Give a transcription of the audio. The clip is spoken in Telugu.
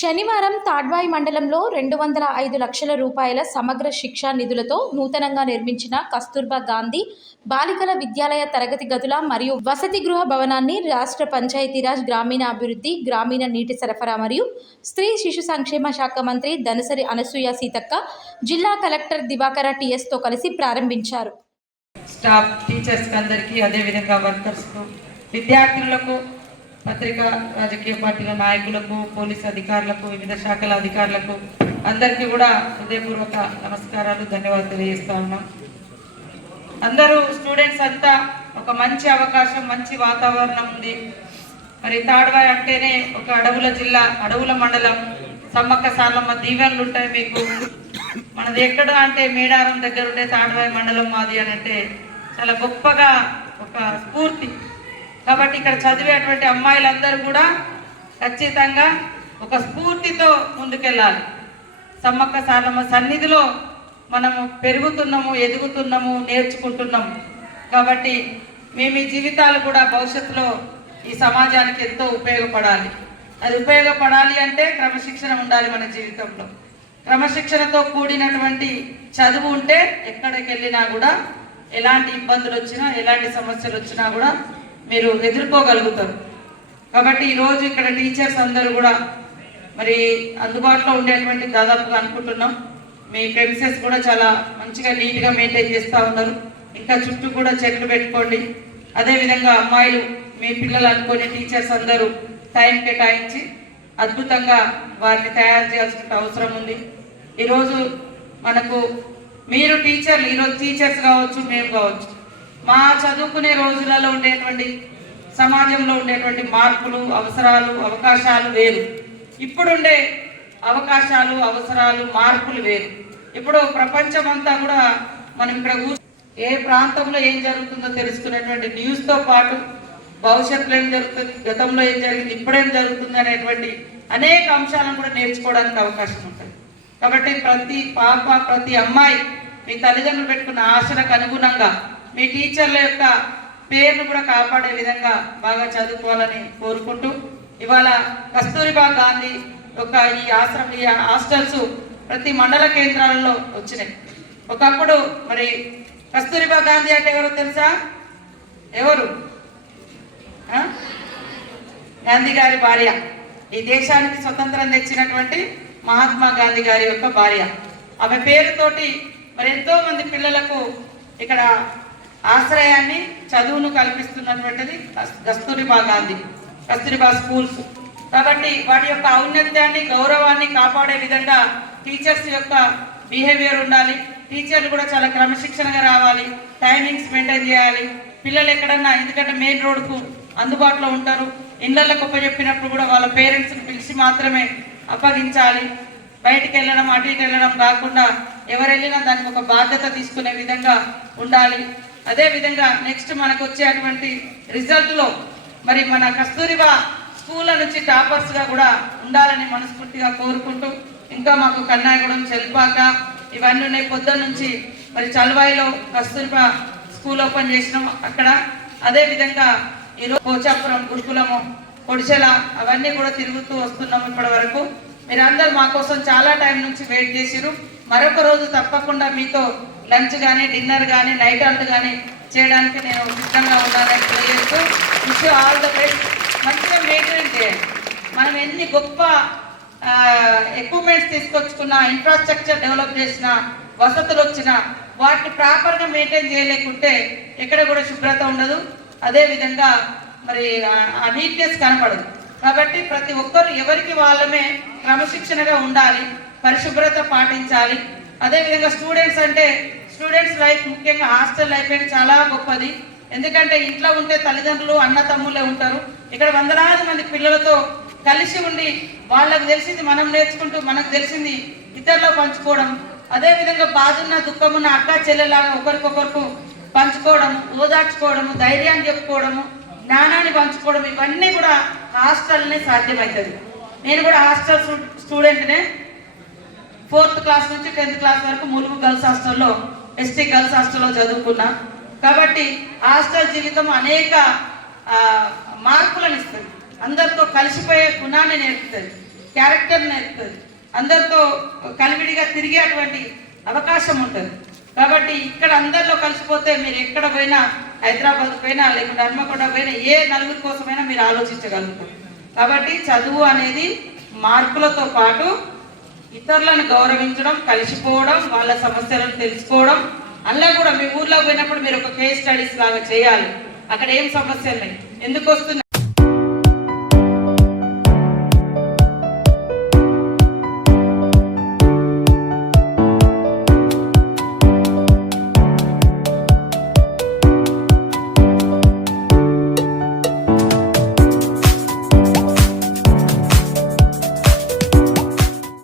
శనివారం తాడ్వాయి మండలంలో 205 లక్షల రూపాయల సమగ్ర శిక్షా నిధులతో నూతనంగా నిర్మించిన కస్తూర్బా గాంధీ బాలికల విద్యాలయ తరగతి గదుల మరియు వసతి గృహ భవనాన్ని రాష్ట్ర పంచాయతీరాజ్ గ్రామీణాభివృద్ధి, గ్రామీణ నీటి సరఫరా మరియు స్త్రీ శిశు సంక్షేమ శాఖ మంత్రి దనసరి అనసూయ సీతక్క, జిల్లా కలెక్టర్ దివాకర టీఎస్తో కలిసి ప్రారంభించారు. స్టాఫ్ టీచర్స్ అందరికీ, అదేవిధంగా వర్కర్స్కు, విద్యార్థులకు, పత్రికా రాజకీయ పార్టీల నాయకులకు, పోలీసు అధికారులకు, వివిధ శాఖల అధికారులకు అందరికీ కూడా హృదయపూర్వక నమస్కారాలు, ధన్యవాదాలు తెలియజేస్తా ఉన్నాం. అందరూ స్టూడెంట్స్ అంతా ఒక మంచి అవకాశం, మంచి వాతావరణం ఉంది. మరి తాడ్వాయి అంటేనే ఒక అడవుల జిల్లా, అడవుల మండలం, సమ్మక్క సారలమ్మ దీవెనలు ఉంటాయి మీకు. మనది ఎక్కడ అంటే మేడారం దగ్గర ఉండే తాడ్వాయి మండలం మాది అని అంటే చాలా గొప్పగా ఒక స్ఫూర్తి. కాబట్టి ఇక్కడ చదివేటువంటి అమ్మాయిలందరూ కూడా ఖచ్చితంగా ఒక స్ఫూర్తితో ముందుకెళ్ళాలి. సమ్మక్క సారలమ్మ సన్నిధిలో మనము పెరుగుతున్నాము, ఎదుగుతున్నాము, నేర్చుకుంటున్నాము. కాబట్టి మేము ఈ జీవితాలు కూడా భవిష్యత్తులో ఈ సమాజానికి ఎంతో ఉపయోగపడాలి. అది ఉపయోగపడాలి అంటే క్రమశిక్షణ ఉండాలి మన జీవితంలో. క్రమశిక్షణతో కూడినటువంటి చదువు ఉంటే ఎక్కడికి వెళ్ళినా కూడా ఎలాంటి ఇబ్బందులు వచ్చినా, ఎలాంటి సమస్యలు వచ్చినా కూడా మీరు ఎదుర్కోగలుగుతారు. కాబట్టి ఈరోజు ఇక్కడ టీచర్స్ అందరూ కూడా మరి అందుబాటులో ఉండేటువంటి దాదాపుగా అనుకుంటున్నాం. మీ ప్రెమిసెస్ కూడా చాలా మంచిగా నీట్గా మెయింటైన్ చేస్తూ ఉన్నారు. ఇంకా చుట్టూ కూడా చెట్లు పెట్టుకోండి. అదేవిధంగా అమ్మాయిలు మీ పిల్లలు అనుకునే టీచర్స్ అందరూ టైం కేటాయించి అద్భుతంగా వారిని తయారు చేయాల్సిన అవసరం ఉంది. ఈరోజు మనకు మీరు టీచర్లు, ఈరోజు టీచర్స్ కావచ్చు, మేము కావచ్చు, మా చదువుకునే రోజులలో ఉండేటువంటి సమాజంలో ఉండేటువంటి మార్పులు, అవసరాలు, అవకాశాలు వేరు. ఇప్పుడుండే అవకాశాలు, అవసరాలు, మార్పులు వేరు. ఇప్పుడు ప్రపంచం అంతా కూడా మనం ఇక్కడ ఏ ప్రాంతంలో ఏం జరుగుతుందో తెలుసుకునేటువంటి న్యూస్తో పాటు భవిష్యత్తులో ఏం జరుగుతుంది, గతంలో ఏం జరిగింది, ఇప్పుడేం జరుగుతుంది అనేటువంటి అనేక అంశాలను కూడా నేర్చుకోవడానికి అవకాశం ఉంటుంది. కాబట్టి ప్రతి పాప, ప్రతి అమ్మాయి మీ తల్లిదండ్రులు పెట్టుకున్న ఆశలకు అనుగుణంగా మీ టీచర్ల యొక్క పేరును కూడా కాపాడే విధంగా బాగా చదువుకోవాలని కోరుకుంటూ, ఇవాళ కస్తూరిబా గాంధీ యొక్క ఈ హాస్టల్స్ ప్రతి మండల కేంద్రాలలో వచ్చినాయి. ఒకప్పుడు మరి కస్తూరిబా గాంధీ అంటే ఎవరో తెలుసా? ఎవరు? గాంధీ గారి భార్య, ఈ దేశానికి స్వతంత్రం తెచ్చినటువంటి మహాత్మా గాంధీ గారి యొక్క భార్య. ఆమె పేరుతోటి మరి ఎంతో మంది పిల్లలకు ఇక్కడ ఆశ్రయాన్ని, చదువును కల్పిస్తున్నటువంటిది కస్తూరిబా గాంధీ, కస్తూరిబా స్కూల్స్. కాబట్టి వాటి యొక్క ఔన్నత్యాన్ని, గౌరవాన్ని కాపాడే విధంగా టీచర్స్ యొక్క బిహేవియర్ ఉండాలి. టీచర్లు కూడా చాలా క్రమశిక్షణగా రావాలి, టైమింగ్స్ మెయింటైన్ చేయాలి. పిల్లలు ఎక్కడన్నా, ఎందుకంటే మెయిన్ రోడ్కు అందుబాటులో ఉంటారు, ఇళ్లకు చెప్పినప్పుడు కూడా వాళ్ళ పేరెంట్స్ని పిలిచి మాత్రమే అప్పగించాలి. బయటికి వెళ్ళడం, అటు ఇటు వెళ్ళడం కాకుండా ఎవరు వెళ్ళినా దానికి ఒక బాధ్యత తీసుకునే విధంగా ఉండాలి. అదేవిధంగా నెక్స్ట్ మనకు వచ్చేటువంటి రిజల్ట్లో మరి మన కస్తూరిబా స్కూళ్ళ నుంచి టాపర్స్గా కూడా ఉండాలని మనస్ఫూర్తిగా కోరుకుంటూ, ఇంకా మాకు కన్నాయగూడెం, చెల్పాక ఇవన్నీ ఉన్నాయి. పొద్దున్న నుంచి మరి చల్వాయిలో కస్తూరిబా స్కూల్ ఓపెన్ చేసినాం అక్కడ. అదేవిధంగా ఈరోజు పోచాపురం, గురుకులము, కొడిచెల అవన్నీ కూడా తిరుగుతూ వస్తున్నాము ఇప్పటి వరకు. మీరందరూ మా కోసం చాలా టైం నుంచి వెయిట్ చేసిరు. మరొక రోజు తప్పకుండా మీతో లంచ్ కానీ, డిన్నర్ కానీ, నైట్ అవుట్ కానీ చేయడానికి నేను సిద్ధంగా ఉన్నానని తెలియజేస్తూ, wish you all the best. మంచిగా మెయింటైన్ చేయండి. మనం ఎన్ని గొప్ప ఎక్విప్మెంట్స్ తీసుకొచ్చుకున్నా, ఇన్ఫ్రాస్ట్రక్చర్ డెవలప్ చేసిన, వసతులు వచ్చినా వాటిని ప్రాపర్గా మెయింటైన్ చేయలేకుంటే ఎక్కడ కూడా శుభ్రత ఉండదు. అదేవిధంగా మరి ఆ నీట్నెస్ కనపడదు. కాబట్టి ప్రతి ఒక్కరు ఎవరికి వాళ్ళమే క్రమశిక్షణగా ఉండాలి, పరిశుభ్రత పాటించాలి. అదేవిధంగా స్టూడెంట్స్ అంటే స్టూడెంట్స్ లైఫ్, ముఖ్యంగా హాస్టల్ లైఫ్ అనేది చాలా గొప్పది. ఎందుకంటే ఇంట్లో ఉంటే తల్లిదండ్రులు, అన్న తమ్ముళ్ళే ఉంటారు. ఇక్కడ వందలాది మంది పిల్లలతో కలిసి ఉండి వాళ్ళకు తెలిసింది మనం నేర్చుకుంటూ, మనకు తెలిసింది ఇతరులో పంచుకోవడం, అదేవిధంగా బాధున్న, దుఃఖమున్న అక్క చెల్లెలాగా ఒకరికొకరికి పంచుకోవడం, ఓదార్చుకోవడము, ధైర్యాన్ని చెప్పుకోవడము, జ్ఞానాన్ని పంచుకోవడం, ఇవన్నీ కూడా హాస్టల్నే సాధ్యమవుతుంది. నేను కూడా హాస్టల్ స్టూడెంట్నే. 4th క్లాస్ నుంచి 10th క్లాస్ వరకు ములుగు గర్ల్స్ హాస్టల్లో, ఎస్టీ గర్ల్స్ హాస్టల్లో చదువుకున్నా. కాబట్టి హాస్టల్ జీవితం అనేక మార్పులను ఇస్తుంది. అందరితో కలిసిపోయే గుణాన్ని నేర్పుతుంది. క్యారెక్టర్ నేర్పుతుంది, అందరితో కలివిడిగా తిరిగేటువంటి అవకాశం ఉంటుంది. కాబట్టి ఇక్కడ అందరిలో కలిసిపోతే మీరు ఎక్కడ పోయినా, హైదరాబాద్ పోయినా లేకుంటే హన్మకొండ పోయినా ఏ నలుగురి కోసమైనా మీరు ఆలోచించగలుగుతారు. కాబట్టి చదువు అనేది మార్కులతో పాటు ఇతరులను గౌరవించడం, కలిసిపోవడం, వాళ్ళ సమస్యలను తెలుసుకోవడం. అలా కూడా మీ ఊర్లో పోయినప్పుడు మీరు ఒక కేస్ స్టడీస్ లాగా చేయాలి. అక్కడ ఏం సమస్యలు ఉన్నాయి, ఎందుకు వస్తున్నాయి,